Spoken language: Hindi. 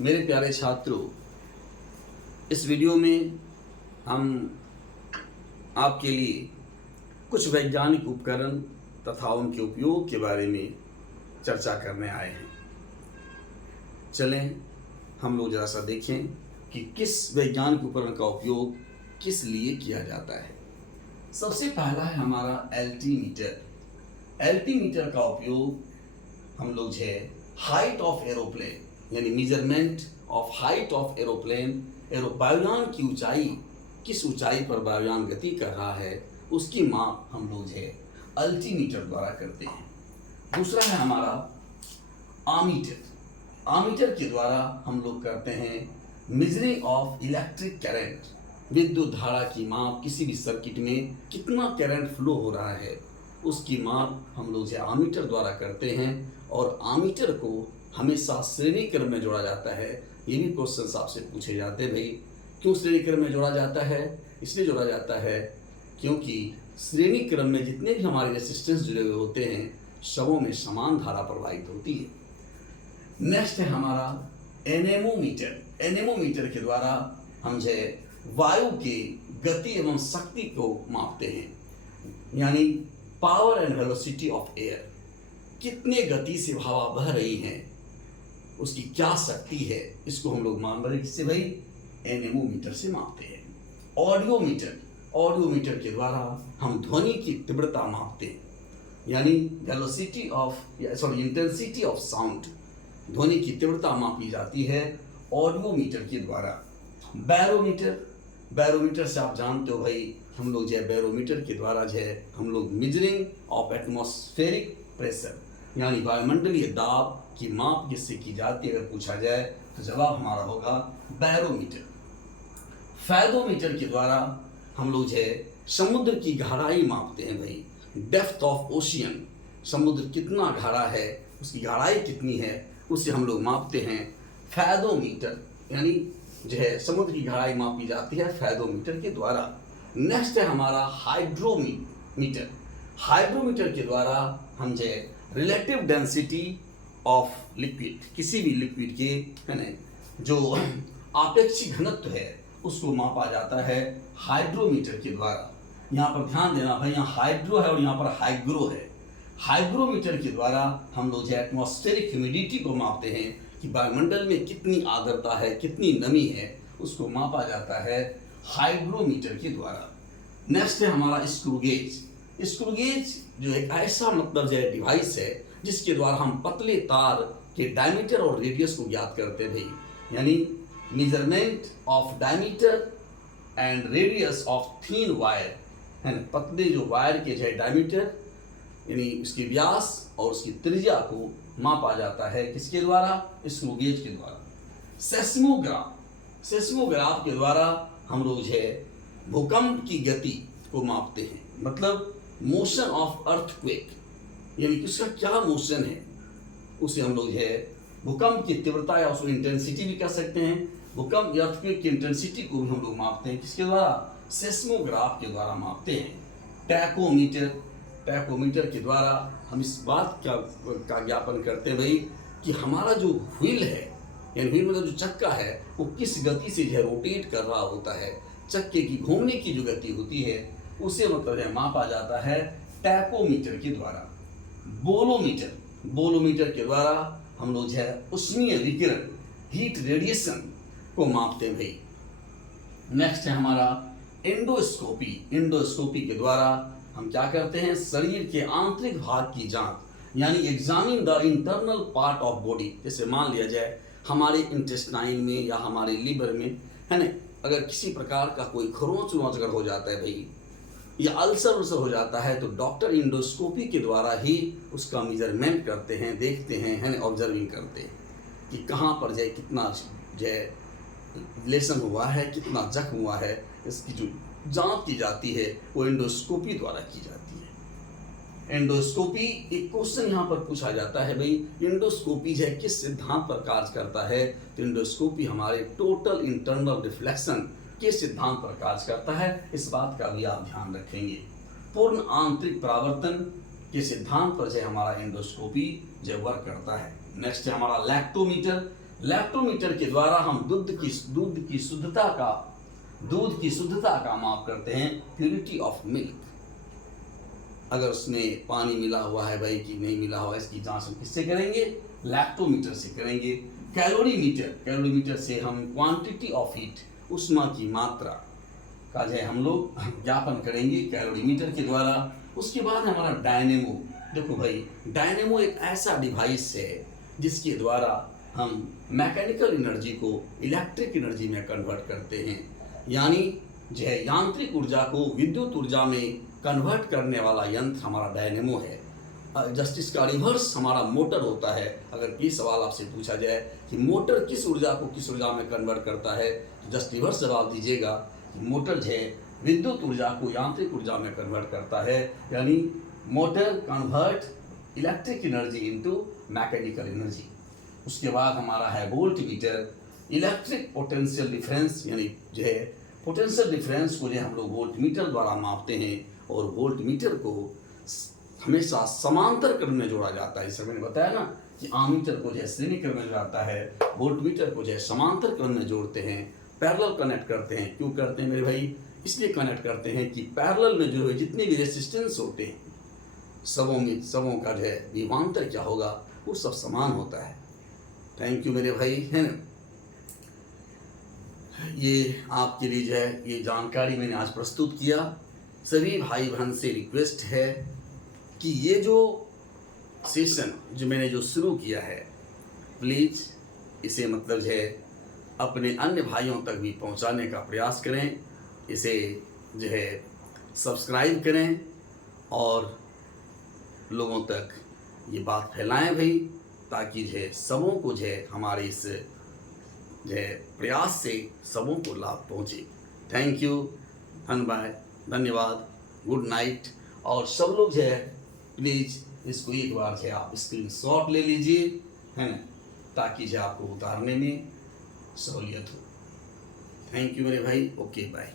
मेरे प्यारे छात्रों, इस वीडियो में हम आपके लिए कुछ वैज्ञानिक उपकरण तथा उनके उपयोग के बारे में चर्चा करने आए हैं। चलें हम लोग जरा सा देखें कि किस वैज्ञानिक उपकरण का उपयोग किस लिए किया जाता है। सबसे पहला है हमारा एल्टीमीटर। एल्टीमीटर का उपयोग हम लोग जो है हाइट ऑफ एरोप्लेन यानी measurement of height of aeroplane, वायुयान की ऊंचाई, किस ऊंचाई पर वायुयान गति कर रहा है उसकी माप हम लोग जो है अल्टीमीटर द्वारा करते हैं। दूसरा है हमारा आमीटर। आमीटर के द्वारा हम लोग करते हैं मेजरिंग ऑफ इलेक्ट्रिक करंट, विद्युत धारा की माप। किसी भी सर्किट में कितना करंट फ्लो हो रहा है उसकी माप हम लोग जो आमीटर द्वारा करते हैं। और आमीटर को हमेशा श्रेणी क्रम में जोड़ा जाता है। ये भी क्वेश्चन आपसे पूछे जाते हैं, भाई क्यों श्रेणी क्रम में जोड़ा जाता है? इसलिए जोड़ा जाता है क्योंकि श्रेणी क्रम में जितने भी हमारे रेसिस्टेंस जुड़े हुए होते हैं सबों में समान धारा प्रवाहित होती है। नेक्स्ट है हमारा एनेमोमीटर। एनेमोमीटर के द्वारा हम जो है वायु की गति एवं शक्ति को मापते हैं, यानी power and velocity of air. कितने गति से हवा बह रही है, उसकी क्या शक्ति है, इसको हम लोग मान रहे हैं किससे? भाई एनेमोमीटर से मापते हैं। ऑडियोमीटर। ऑडियोमीटर के द्वारा हम ध्वनि की तीव्रता मापते हैं, यानी velocity of intensity of sound, ध्वनि की तीव्रता मापी जाती है ऑडियोमीटर के द्वारा। बैरोमीटर। बैरोमीटर से आप जानते हो भाई हम लोग जो है बैरोमीटर के द्वारा जो है हम लोग मेजरिंग ऑफ एटमॉस्फेरिक प्रेशर, यानी वायुमंडलीय दाब की माप किससे की जाती है अगर पूछा जाए तो जवाब हमारा होगा बैरोमीटर। फैदोमीटर के द्वारा हम लोग जो है समुद्र की गहराई मापते हैं। भाई डेप्थ ऑफ ओशियन, समुद्र कितना गहरा है, उसकी गहराई कितनी है, उसे हम लोग मापते हैं फैदोमीटर, यानी जो है समुद्र की गहराई मापी जाती है फैदोमीटर के द्वारा। नेक्स्ट है हमारा हाइड्रोमीटर। हाइड्रोमीटर के द्वारा हम जो है रिलेटिव डेंसिटी ऑफ लिक्विड, किसी भी लिक्विड के है ना जो आपेक्षिक घनत्व है उसको मापा जाता है हाइड्रोमीटर के द्वारा। यहाँ पर ध्यान देना भाई, यहाँ हाइड्रो है और यहाँ पर हाइग्रो है। हाइग्रोमीटर के द्वारा हम लोग जो एटमॉस्फेरिक ह्यूमिडिटी को मापते हैं कि वायुमंडल में कितनी आर्द्रता है, कितनी नमी है, उसको मापा जाता है हाइग्रोमीटर के द्वारा। नेक्स्ट है हमारा स्क्रू गेज। स्क्रू गेज जो एक ऐसा मतलब जो डिवाइस है जिसके द्वारा हम पतले तार के डायमीटर और रेडियस को ज्ञात करते हैं भाई, यानी measurement of diameter and radius of thin wire, है ना। पतले जो वायर के जो डायमीटर यानी उसकी व्यास और उसकी त्रिज्या को मापा जाता है किसके द्वारा? स्क्रू गेज के द्वारा। सेस्मोग्राफ। सेस्मोग्राफ के द्वारा हम लोग जो है भूकंप की गति को मापते हैं, मतलब मोशन ऑफ अर्थक्वेक, यानी कि उसका क्या मोशन है उसे हम लोग है भूकंप की तीव्रता या उसको इंटेंसिटी भी कह सकते हैं। भूकंप या अर्थक्वेक की इंटेंसिटी को भी हम लोग मापते हैं किसके द्वारा? सेस्मोग्राफ के द्वारा मापते हैं। टैकोमीटर। टैकोमीटर के द्वारा हम इस बात का ज्ञापन करते हैं भाई कि हमारा जो व्हील है, यानी व्हील मतलब जो चक्का है, वो किस गति से जो है रोटेट कर रहा होता है, चक्के की घूमने की जो गति होती है उसे मतलब है मापा जाता है टैकोमीटर के द्वारा। बोलोमीटर। बोलोमीटर के द्वारा हम लोग जो है उष्मीय विकिरण, हीट रेडिएशन को मापते हैं भाई। नेक्स्ट है हमारा एंडोस्कोपी। एंडोस्कोपी के द्वारा हम क्या करते हैं? शरीर के आंतरिक भाग की जांच, यानी examine the internal part of body. जैसे मान लिया जाए हमारे इंटेस्टाइन में या हमारे लीवर में, है ना, अगर किसी प्रकार का कोई खरोंच वोंच अगर हो जाता है भाई या अल्सर उल्सर हो जाता है तो डॉक्टर इंडोस्कोपी के द्वारा ही उसका मेजरमेंट करते हैं, देखते हैं, है ना, ऑब्जर्विंग करते हैं कि कहाँ पर जाए कितना जो है लेसन हुआ है, कितना जख्म हुआ है, इसकी जो जांच की जाती है वो एंडोस्कोपी द्वारा की जाती है। एंडोस्कोपी एक क्वेश्चन यहाँ पर पूछा जाता है भाई एंडोस्कोपी जो है किस सिद्धांत पर कार्य करता है? तो एंडोस्कोपी हमारे टोटल इंटरनल रिफ्लेक्शन के सिद्धांत पर कार्य करता है, इस बात का भी आप ध्यान रखेंगे। पूर्ण आंतरिक परावर्तन के सिद्धांत पर जो हमारा एंडोस्कोपी जो वर्क करता है। नेक्स्ट है हमारा लैक्टोमीटर। लैक्टोमीटर के द्वारा हम दूध की शुद्धता का माप करते हैं, प्यूरिटी ऑफ मिल्क। अगर उसमें पानी मिला हुआ है भाई कि नहीं मिला हुआ, इसकी जांच हम किससे करेंगे? लैक्टोमीटर से करेंगे। कैलोरीमीटर से हम क्वांटिटी ऑफ हीट, उष्मा की मात्रा का जो है हम लोग ज्ञापन करेंगे कैलोरीमीटर के द्वारा। उसके बाद हमारा डायनेमो। देखो भाई, डायनेमो एक ऐसा डिवाइस है जिसके द्वारा हम मैकेनिकल एनर्जी को इलेक्ट्रिक एनर्जी में कन्वर्ट करते हैं, यानी जो है यांत्रिक ऊर्जा को विद्युत ऊर्जा में कन्वर्ट करने वाला यंत्र हमारा डायनेमो है। जस्ट इसका रिवर्स हमारा मोटर होता है। अगर ये सवाल आपसे पूछा जाए कि मोटर किस ऊर्जा को किस ऊर्जा में कन्वर्ट करता है, तो जस्ट रिवर्स जवाब दीजिएगा कि मोटर जो है विद्युत ऊर्जा को यांत्रिक ऊर्जा में कन्वर्ट करता है, यानी motor convert electric energy into mechanical energy. उसके बाद हमारा है वोल्टमीटर, इलेक्ट्रिक पोटेंशियल डिफरेंस, यानी जो है पोटेंशियल डिफरेंस को जो हम लोग वोल्टमीटर द्वारा मापते हैं, और वोल्टमीटर को हमेशा समांतर क्रम में जोड़ा जाता है। जैसे मैंने बताया ना कि आमीटर को जो है श्रेणी क्रम में जोड़ता है, वोल्टमीटर को जो है समांतर क्रम में जोड़ते हैं, पैरेलल कनेक्ट करते हैं। क्यों करते हैं मेरे भाई? इसलिए कनेक्ट करते हैं कि पैरेलल में जो है जितने भी रेसिस्टेंस होते हैं सबों का जो है विभवांतर क्या होगा, वो सब समान होता है। थैंक यू मेरे भाई, है ना। ये आपके लिए जो है ये जानकारी मैंने आज प्रस्तुत किया। सभी भाई बहन से रिक्वेस्ट है कि ये जो सेशन जो मैंने जो शुरू किया है, प्लीज़ इसे मतलब जो है अपने अन्य भाइयों तक भी पहुंचाने का प्रयास करें। इसे जो है सब्सक्राइब करें और लोगों तक ये बात फैलाएं भाई, ताकि जो है सबों को जो है हमारे इस जो है प्रयास से सबों को लाभ पहुँचे। थैंक यू, धन्यवाद, गुड नाइट। और सब लोग जो है प्लीज़ इसको एक बार जो है आप स्क्रीनशॉट ले लीजिए, है ना, ताकि जो आपको उतारने में सहूलियत हो। थैंक यू मेरे भाई, ओके बाय।